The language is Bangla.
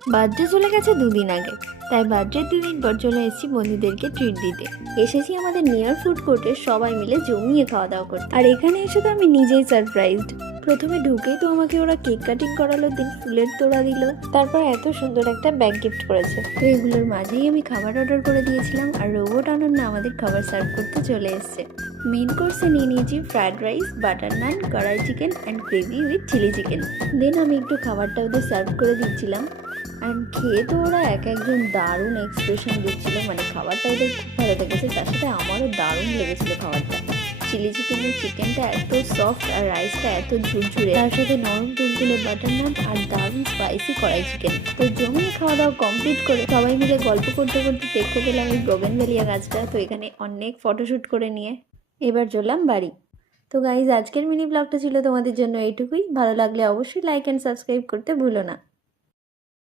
বার্থডে চলে গেছে 2 দিন আগে, তাই বার্থডে 2 দিন পর চলে এসেছি বন্ধুদেরকে ট্রিট দিতে। এসেছি আমাদের নিয়ার ফুড কোর্টে সবাই মিলে জমিয়ে খাওয়া দাওয়া করতে। আর এখানে এসে তো আমি নিজেই সারপ্রাইজড। প্রথমে ঢুকেই তো আমাকে ওরা কেক কাটিং করালো, দিন ফুলের তোড়া দিল, তারপর এত সুন্দর একটা ব্যাগ গিফট করেছে। তো এগুলোর মাঝেই আমি খাবার অর্ডার করে দিয়েছিলাম, আর রোবট অনন্যা আমাদের খাবার সার্ভ করতে চলে এসছে। মেন কোর্সে নিয়ে নিয়েছি fried rice, butter naan, kadai chicken and gravy with chilli chicken. Then আমি একটু খাবারটা ওদের সার্ভ করে দিচ্ছিলাম, অ্যান্ড খেয়ে তো ওরা এক একজন দারুণ এক্সপ্রেশন দিচ্ছিল। মানে খাবারটা ওদের খুব ভালো লেগেছে, তার সাথে আমারও দারুণ লেগেছিলো খাবারটা। চিলি চিকেনের চিকেনটা এত সফট আর রাইসটা এত ঝুরঝুরে, তার সাথে নরম তুলতুলে বাটার নান আর দারুণ স্পাইসি কড়াই চিকেন। তো জমিয়ে খাওয়া দাওয়া কমপ্লিট করে সবাই মিলে গল্প করতে করতে দেখতে পেলাম এই বোগেনভেলিয়া গাছটা। তো এখানে অনেক ফটোশ্যুট করে নিয়ে এবার চললাম বাড়ি। তো গাইজ, আজকের মিনি ব্লগটা ছিল তোমাদের জন্য এইটুকুই। ভালো লাগলে অবশ্যই লাইক অ্যান্ড সাবস্ক্রাইব করতে ভুলো না।